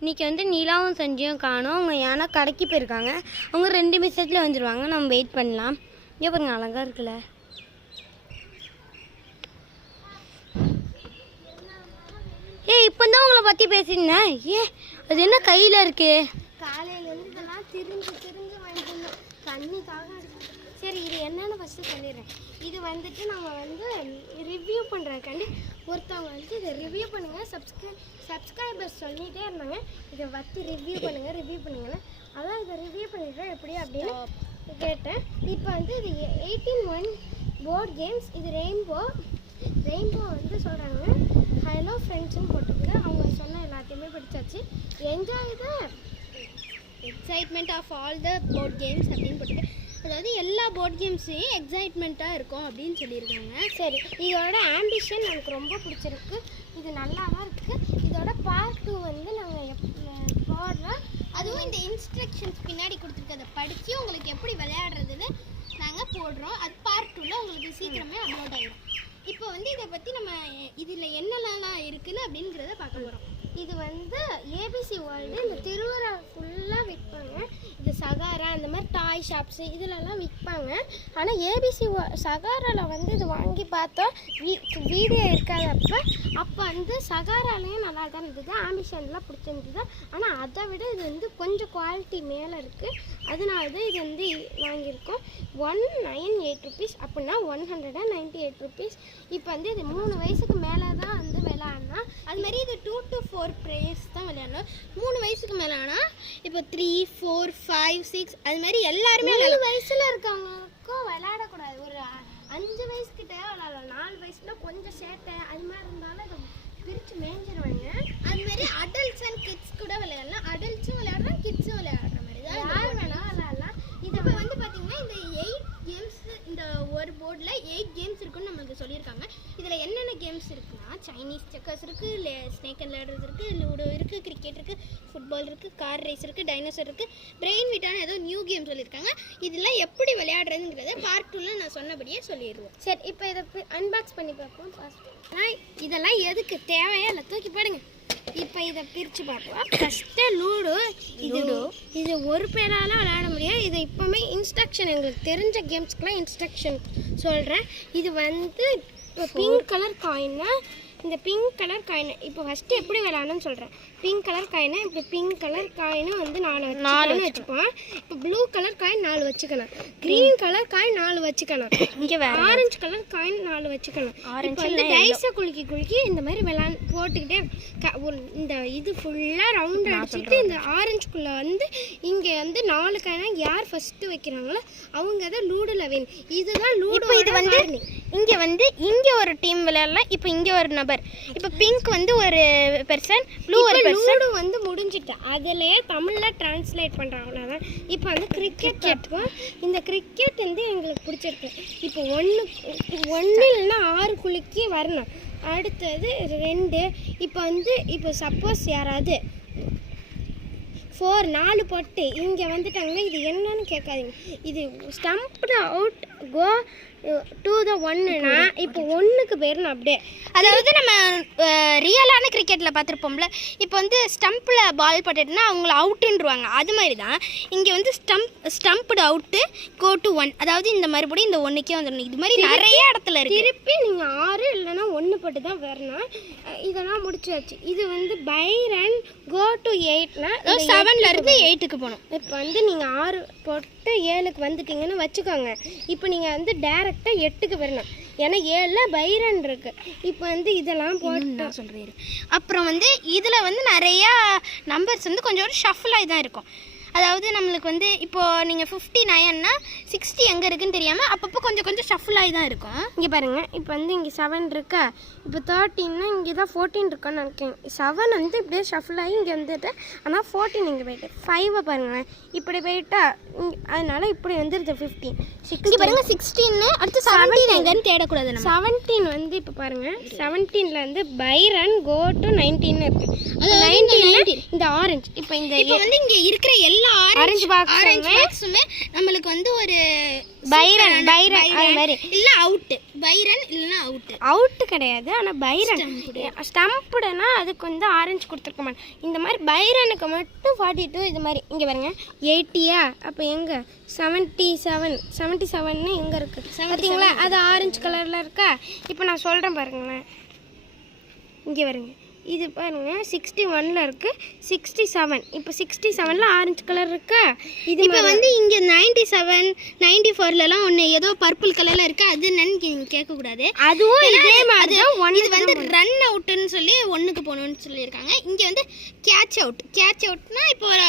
இன்றைக்கி வந்து நிலாவும் சஞ்சியும் காணும். அவங்க ஏன்னா கடைக்கு போயிருக்காங்க. அவங்க 2 நிமிஷத்தில் வந்துடுவாங்க. நம்ம வெயிட் பண்ணலாம். இங்கே பாருங்க, அழகாக இருக்குல்ல. இப்போ தான் உங்களை பற்றி பேசியிருந்தேன். அது என்ன கையில் இருக்கு? காலையிலேருந்து இதெல்லாம் திரிஞ்சு வாங்கிட்டு வந்தோம். தண்ணிக்காக. சரி, இது என்னென்னு ஃபஸ்ட்டு சொல்லிடுறேன். இது வந்துட்டு நம்ம வந்து ரிவ்யூ பண்ணுறதுக்காண்டி ஒருத்தவங்க வந்து இதை ரிவ்யூ பண்ணுங்கள், சப்ஸ்கிரைபர்ஸ் சொல்லிகிட்டே இருந்தாங்க இதை வச்சு ரிவ்யூ பண்ணுங்கன்னு. அதான் இதை ரிவ்யூ பண்ணிடுறேன் எப்படி அப்படின்னு கேட்டேன். இப்போ வந்து இது 18 போர்ட் கேம்ஸ். இது ரெயின்போ வந்து சொல்கிறாங்க. ஹலோ ஃப்ரெண்ட்ஸ்னு போட்டுக்கிட்டு அவங்க சொன்ன எல்லாத்தையுமே படித்தாச்சு. Enjoy the excitement of all the board games அப்படின்னு போட்டுருக்கு. அதாவது எல்லா போர்ட் கேம்ஸையும் எக்ஸைட்மெண்ட்டாக இருக்கும் அப்படின்னு சொல்லியிருக்காங்க. சரி, இதோட ஆம்பிஷன் எனக்கு ரொம்ப பிடிச்சிருக்கு. இது நல்லா தான் இருக்குது. இதோட பார்ட் 2 வந்து நாங்கள் போடுறோம். அதுவும் இந்த இன்ஸ்ட்ரக்ஷன்ஸ் பின்னாடி கொடுத்துருக்கதை படித்து உங்களுக்கு எப்படி விளையாடுறதுன்னு நாங்கள் போடுறோம். அது பார்ட் 2ல் உங்களுக்கு சீக்கிரமே அப்லோட் ஆகிடும். இப்போ வந்து இதை பற்றி நம்ம இதில் என்னென்னலாம் இருக்குன்னு அப்படிங்கிறத பார்க்க போகிறோம். இது வந்து ஏபிசி வேர்ல்டு. இந்த திருவிழா ஃபுல்லாக விற்பாங்க. இது சகாரா அந்த மாதிரி டாய் ஷாப்ஸு இதிலெல்லாம் விற்பாங்க. ஆனால் ஏபிசி சகாராவில் வந்து இது வாங்கி பார்த்தோம், வீடியோ இருக்காதப்போ. அப்போ வந்து சகாராலையும் நல்லா தான் இருந்தது, ஆம்பிஷன்லாம் பிடிச்சிருந்தது. ஆனால் அதை விட இது வந்து கொஞ்சம் குவாலிட்டி மேலே இருக்குது. அதனால தான் இது வந்து வாங்கியிருக்கோம். 198 rupees அப்படின்னா 198 rupees. இப்போ வந்து இது 3 வயசுக்கு மேலே தான் வந்து விளையாடணும். அதுமாதிரி இது 2 to 4 players தான் விளையாடணும். 3 வயசுக்கு மேலே ஆனால் இப்போ 3, 4, 5, 6 அதுமாதிரி எல்லாருமே 3 வயசில் இருக்கவங்களுக்கும் விளையாடக்கூடாது. ஒரு 5 வயசுக்கிட்ட விளையாடலாம். 4 வயசுல கொஞ்சம் சேட்டை அது மாதிரி இருந்தாலும் இதை பிரித்து மேய்ஞ்சிருவாங்க. அதுமாரி அடல்ட்ஸ் அண்ட் கிட்ஸ் கூட விளையாடலாம். அடல்ட்ஸும் விளையாடுறோம், கிட்ஸும் விளையாடுற மாதிரி தான் யார் வேணாலும் விளையாடலாம். இது இப்போ வந்து பார்த்தீங்கன்னா இந்த 8 கேம்ஸ், இந்த ஒரு போர்டில் 8 கேம்ஸ் இருக்குன்னு நம்மளுக்கு சொல்லியிருக்காங்க. இதில் என்னென்ன கேம்ஸ் இருக்குன்னா சைனீஸ் செக்கர்ஸ் இருக்குது, ஸ்னேக் அண்ட் லேடர்ஸ் இருக்குது, லூடோ இருக்குது, கிரிக்கெட் இருக்குது, ஃபுட்பால் இருக்குது, கார் ரேஸ் இருக்குது, டைனோசர் இருக்குது, பிரெயின் விட்டான ஏதோ நியூ கேம் சொல்லியிருக்காங்க. இதெல்லாம் எப்படி விளையாடுறதுங்கிறத பார்ட் 2ல் நான் சொன்னபடியே சொல்லிடுவோம். சரி, இப்போ இதை அன்பாக்ஸ் பண்ணி பார்ப்போம். இதெல்லாம் எதுக்கு தேவையா இல்லை, தூக்கி போடுங்க. இப்போ இதை பிரித்து பார்ப்போம். First ludo. இது ஒரு பேரால் விளையாட முடியாது. இது இப்போவுமே இன்ஸ்ட்ரக்ஷன், எங்களுக்கு தெரிஞ்ச கேம்ஸ்க்கெலாம் இன்ஸ்ட்ரக்ஷன் சொல்கிறேன். இது வந்து இப்போ பிங்க் கலர் காயின்னா, இந்த பிங்க் கலர் காயின் இப்போ ஃபஸ்ட்டு எப்படி விளையாடணும்னு சொல்கிறேன். பிங்க் கலர் காயினை இப்படி பிங்க் கலர் காயினை வந்து 4 வச்சுப்போம். இப்போ ப்ளூ கலர் காயின் 4 வச்சுக்கலாம். க்ரீன் கலர் காயின் 4 வச்சுக்கலாம். இங்கே ஆரஞ்சு கலர் காயின் 4 வச்சுக்கலாம். இப்போ வந்து டைஸை குலுக்கி இந்த மாதிரி போட்டுக்கிட்டே இந்த இது ஃபுல்லாக ரவுண்ட் அடிச்சுட்டு இந்த ஆரஞ்சுக்குள்ளே வந்து இங்கே வந்து 4 காயினா யார் ஃபஸ்ட்டு வைக்கிறாங்களோ அவங்க தான் லூடோவில் வேணும். இதுதான் லூடோ. இது வந்து இங்கே ஒரு டீம் விளையாடலாம். இப்போ இங்கே ஒரு நபர். இப்போ பிங்க் வந்து ஒரு பெர்சன், ப்ளூ ஒரு பெர்சன் வந்து முடிஞ்சிட்டு அதிலேயே தமிழில் டிரான்ஸ்லேட் பண்ணுறாங்க. அவ்வளோதான். இப்போ வந்து கிரிக்கெட் கேட்போம். இந்த கிரிக்கெட் வந்து எங்களுக்கு பிடிச்சிருக்கு. இப்போ 1 இல்லைன்னா 6 குலுக்கி வரணும். அடுத்தது 2. இப்போ சப்போஸ் யாராவது 4 போட்டு இங்கே வந்துட்டாங்கன்னா இது என்னன்னு கேட்காதீங்க. இது stumped out go to the 1னா இப்போ 1க்கு போயிடணும். அப்படியே அதாவது நம்ம ரியலான கிரிக்கெட்டில் பார்த்துருப்போம்ல, இப்போ வந்து ஸ்டம்பில் பால் பட்டுட்டுனா அவங்கள அவுட்டுன்றுவாங்க. அது மாதிரி தான் இங்கே வந்து ஸ்டம்ப்டு அவுட்டு கோ டு 1. அதாவது இந்த மறுபடி இந்த 1க்கே வந்துடணும். இது மாதிரி நிறைய இடத்துல இருக்குது. திருப்பி நீங்கள் 6 இல்லைன்னா 1 போட்டு தான் வரணும். இதெல்லாம் முடிச்சாச்சு. இது வந்து பை ரன் கோ டு 8னா 7லேருந்து 8க்கு போகணும். இப்போ வந்து நீங்கள் 6 போட்டு 7க்கு வந்துட்டீங்கன்னு வச்சுக்கோங்க. இப்போ நீங்கள் வந்து டேரெக்டாக 8க்கு வரணும். ஏன்னா 7ல் பை ரன் இருக்குது. இப்போ வந்து இதெல்லாம் போட்டு சொல்கிறேன். அப்புறம் வந்து இதில் வந்து நிறையா நம்பர்ஸ் வந்து கொஞ்சம் ஒரு ஷஃபிளாகி தான் இருக்கும். அதாவது நம்மளுக்கு வந்து இப்போது நீங்கள் 59னா 60 எங்கே இருக்குதுன்னு தெரியாமல் அப்பப்போ கொஞ்சம் ஷஃபிள் ஆகி தான் இருக்கும். இங்கே பாருங்கள், இப்போ வந்து இங்கே 7 இருக்கா, இப்போ 13னா இங்கே தான் 14 இருக்கான்னு நினைக்கிறேன். 7 வந்து இப்படியே ஷஃபிள் ஆகி இங்கே வந்துட்டு, ஆனால் 14 இங்கே போயிட்டு 5 பாருங்களேன் இப்படி போயிட்டா, அதனால இப்படி வந்துடுது 15. இங்கே பாருங்கள் 16. அடுத்து 17 எங்கன்னு தேடக்கூடாது. 17 வந்து இப்போ பாருங்கள் 17ல் வந்து பை ரன் கோ டு 19 இருக்குது. அது 19 இந்த ஆரஞ்சு. இப்போ வந்து இங்கே இருக்கிற எல்லா ஆரஞ்சு பாக்ஸுமே நம்மளுக்கு வந்து ஒரு பைரன் அது மாதிரி இல்ல பைரன் இல்லைன்னா அவுட்டு கிடையாது. ஆனால் பைரன் ஸ்டம்புடுனா அதுக்கு வந்து ஆரஞ்சு கொடுத்துருக்க மாட்டேன். இந்த மாதிரி பைரனுக்கு மட்டும் 42 இது மாதிரி. இங்கே பாருங்க 80யா, அப்போ எங்கே 77ன்னு எங்கே இருக்குது பார்த்தீங்களா? அது ஆரஞ்சு கலரில் இருக்கா? இப்போ நான் சொல்கிறேன் பாருங்களேன். இங்கே பாருங்க, இது பாருங்க 61ல் இருக்குது, 67. இப்போ 67ல் ஆரஞ்சு கலர் இருக்கா? இது இப்போ வந்து இங்கே 97 94லலாம் ஒன்று ஏதோ பர்பிள் கலரில் இருக்குது. அது என்னன்னு நீங்கள் கேட்கக்கூடாது. அதுவும் இதே மாதிரி தான். இது வந்து ரன் அவுட்டுன்னு சொல்லி 1க்கு போகணுன்னு சொல்லியிருக்காங்க. இங்கே வந்து கேட்ச் அவுட்னா இப்போ